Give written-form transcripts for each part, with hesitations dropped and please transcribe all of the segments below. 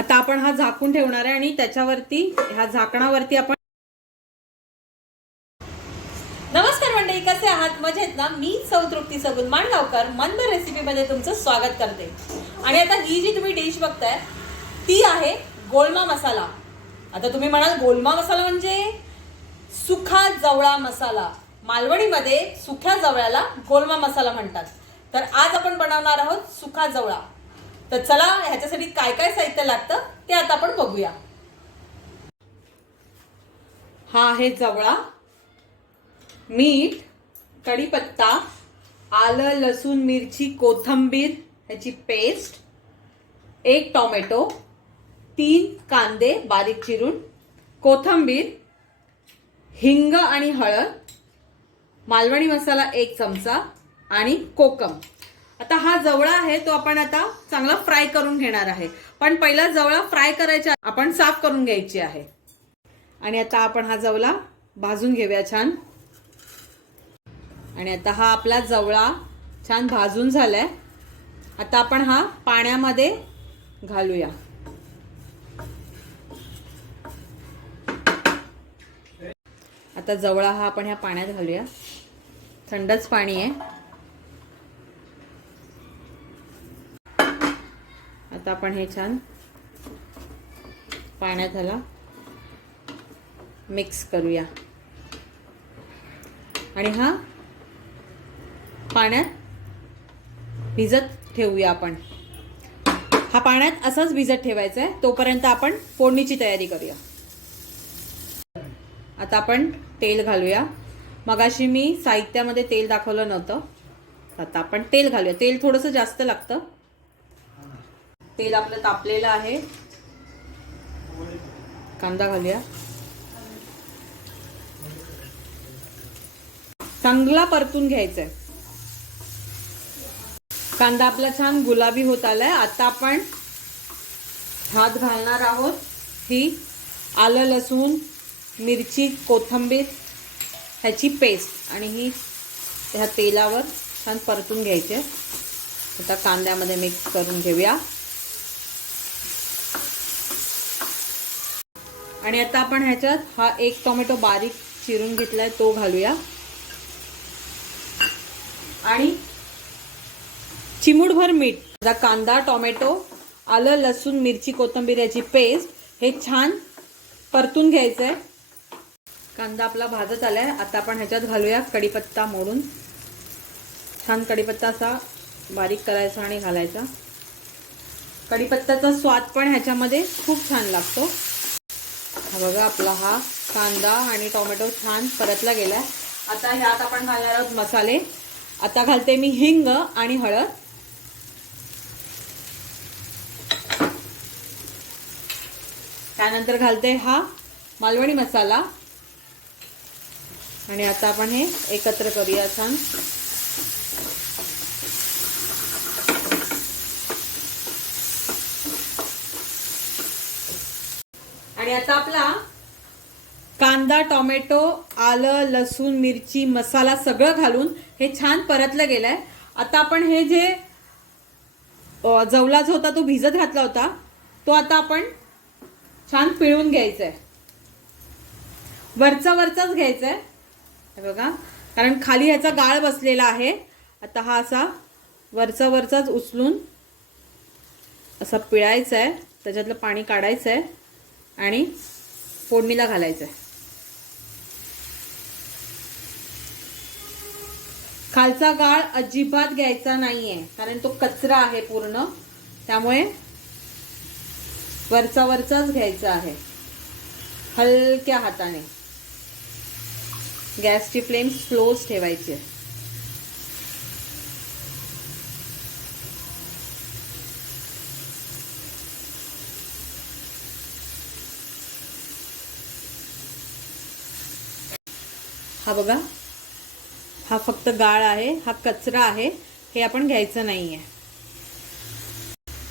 आता आपण हा झाकून ठेवणार आहे आणि त्याच्यावरती ह्या झाकणावरती आपण नमस्कार मंडळी, कसे आहात? मजेत ना? मी सौ तृप्ती सगुन माणगावकर मनभर रेसिपी मध्ये तुमचं स्वागत करते। आणि आता ही जी तुम्ही डिश बघताय ती आहे गोलमा मसाला। आता तुम्ही म्हणाल गोलमा मसाला म्हणजे सुखा जवळा मसाला। मालवणीमध्ये सुख्या जवळ्याला गोलमा मसाला म्हणतात। तर आज आपण बनवणार आहोत सुखा जवळा। तर चला ह्याच्यासाठी काय काय साहित्य लागतं ते आता आपण बघूया। हा आहे जवळा, मीठ, कढीपत्ता, आलं लसूण मिरची कोथिंबीर ह्याची पेस्ट, एक टोमॅटो, 3 कांदे बारीक चिरून, कोथिंबीर, हिंग आणि हळद, मालवणी मसाला 1 चमचा आणि कोकम। आता हा जवळा आहे तो आपण आता चांगला फ्राय करून घेणार आहे। पण पहिला जवळा फ्राय करायचा आपण साफ करून घ्यायची आहे। आणि आता आपण हा जवळा भाजून घेऊया छान। आणि आता हा आपला जवळा छान भाजून झालाय। आता आपण हा पाण्यामध्ये घालूया। आता जवळा हा आपण ह्या पाण्यात घालूया। थंडच पाणी आहे। आता आपण हे छान पाण्यात ह्याला मिक्स करूया। आणि हा पाण्यात भिजत ठेवूया आपण। हा पाण्यात असाच भिजत ठेवायचा आहे। तोपर्यंत आपण फोडणीची तयारी करूया। आता आपण तेल घालूया। मगाशी मी साहित्यामध्ये तेल दाखवलं नव्हतं। आता आपण तेल घालूया। तेल थोडंसं जास्त लागतं। तेल आपलं तापलेलं आहे। कांदा घालूया। चांगला परतून घ्यायचा आहे। कांदा आपला छान गुलाबी होत आलाय। आता आपण ह्यात घालणार आहोत ही आलं लसूण मिरची कोथिंबीर ह्याची पेस्ट आणि ही ह्या तेलावर छान परतून घ्यायची आहे। आता कांद्यामध्ये मिक्स करून घेऊया। आणि आता आपण ह्याच्यात हा 1 टोमॅटो बारीक चिरून घेतलाय तो घालूया। आणि चिमूटभर मीठ। आता कांदा टोमॅटो आलं लसूण मिरची कोथिंबीर याची पेस्ट हे छान परतून घ्यायचं आहे। कांदा आपला भाजत आलाय। आता आपण ह्याच्यात घालूया कढीपत्ता मोडून। छान कढीपत्ता असा बारीक करायचा आणि घालायचा। कढीपत्त्याचा स्वाद पण ह्याच्यामध्ये खूप छान लागतो। हा बघा आपला हा कांदा आणि टोमॅटो छान परतला गेलाय। आता ह्यात आपण घालणार आहोत मसाले। आता घालते मी हिंग आणि हळद। त्यानंतर घालते हा मालवणी मसाला। आणि आता आपण हे एकत्र करूया छान। आणि आता आपला कांदा टोमॅटो आलं लसूण मिरची मसाला सगळं घालून हे छान परतलं गेलंय। आता आपण हे जे जवळा जो होता तो भिजत घातला होता तो आता आपण छान पिळून घ्यायचा आहे। वरचाच घ्यायचा आहे हे बघा, कारण खाली ह्याचा गाळ बसलेला आहे। आता हा असा वरचाच उचलून असा पिळायचा आहे। त्याच्यातलं पाणी काढायचं आहे आणि फोडणीला घालायचं आहे। खालचा गाळ अजिबात घ्यायचा नाहीये कारण तो कचरा आहे पूर्ण। त्यामुळे वरचाच घ्यायचा आहे हलक्या हाताने। गॅसची फ्लेम स्लोच ठेवायची आहे। हा बघा हा फक्त गाळ आहे, हा कचरा आहे, हे आपण घ्यायचं नाहीये।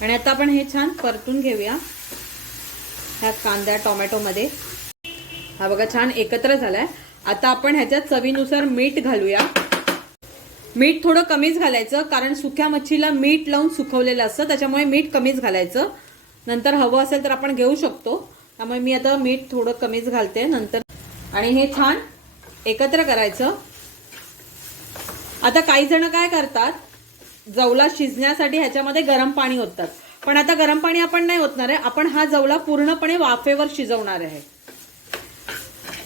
आणि आता आपण हे छान परतून घेऊया ह्या कांदा टोमॅटो मध्ये। हा बघा छान एकत्र झालाय। आता आपण ह्याच्यात चवीनुसार मीठ घालूया। मीठ थोडं कमीच घालायचं कारण सुक्या मच्छीला मीठ लावून सुकवलेलं असतं, त्याच्यामुळे मीठ कमीच घालायचं। नंतर हवं असेल तर आपण घेऊ शकतो. त्यामुळे मी आता मीठ थोडं कमीच घालते नंतर. आणि हे छान एकत्र करायचं. आता काही जण काय करतात, जवला शिजण्यासाठी ह्याच्यामध्ये गरम पाणी ओततात. पण आता गरम पाणी आपण नाही ओतणार आहे. आपण हा जवला पूर्णपणे वाफेवर शिजवणार आहे.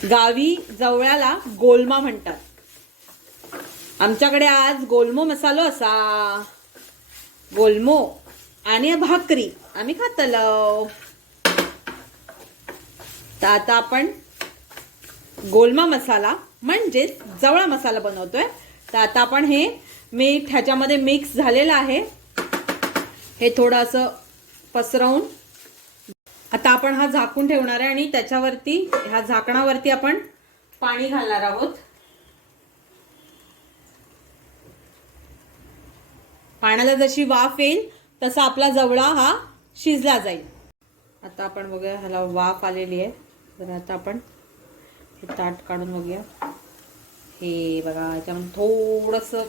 गावी जवळ्याला गोलमा म्हणतात. आमच्याकडे आज गोलमो मसालो असा. गोलमो आणि भाकरी आम्ही खातलो. तर आता आपण गोलमा मसाला म्हणजेच जवळा मसाला बनवतोय. तर आता आपण हे मीठ ह्याच्यामध्ये मिक्स झालेलं आहे, हे थोडं असं पसरवून आता आपण हा झाकून ठेवणार आहे. आणि त्याच्यावरती ह्या झाकणावरती आपण पाणी घालणार आहोत. पाण्याला जशी वाफ येईल तसा आपला जवळा हा शिजला जाईल. आता आपण बघूया ह्याला वाफ आलेली आहे. तर आता आपण हे ताट काढून बघूया. हे बघा ह्याच्यामध्ये थोडंसं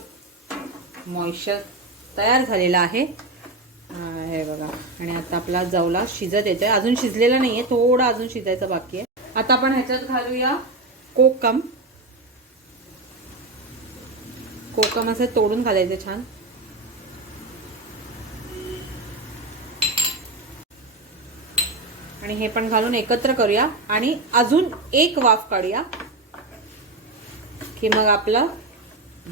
मॉइश्चर तयार झालेलं आहे. हे बघा. आणि आता आपला जवला शिजत येतोय. अजून शिजलेला नाहीये, थोडं अजून शिजायचं बाकी आहे. आता आपण ह्याच्यात घालूया कोकम. कोकम असं तोडून घालायचं छान. आणि हे पण घालून एकत्र करूया आणि अजून एक वाफ काढूया की मग आपला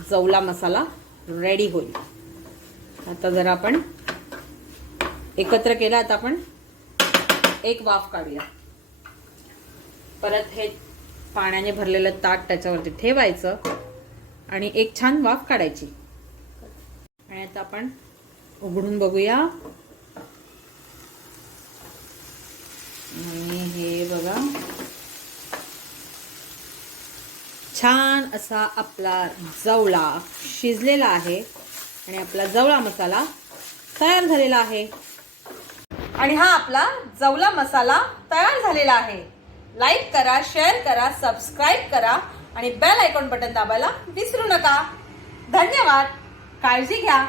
जवला मसाला रेडी होईल. आता जर आपण एकत्र केला, आता आपण एक वाफ काढूया. परत हे पाण्याने भरलेलं ताट त्याच्यावरती ठेवायचं आणि एक छान वाफ काढायची. आणि आता आपण उघडून बघूया. आणि हे बघा छान असा आपला जवळा शिजलेला आहे आणि आपला जवळा मसाला तयार झालेला आहे. आणि हा आपला जवला मसाला तयार झालेला आहे. लाईक करा, शेअर करा, सबस्क्राईब करा आणि बेल आयकॉन बटन दाबायला विसरू नका. धन्यवाद. काळजी घ्या.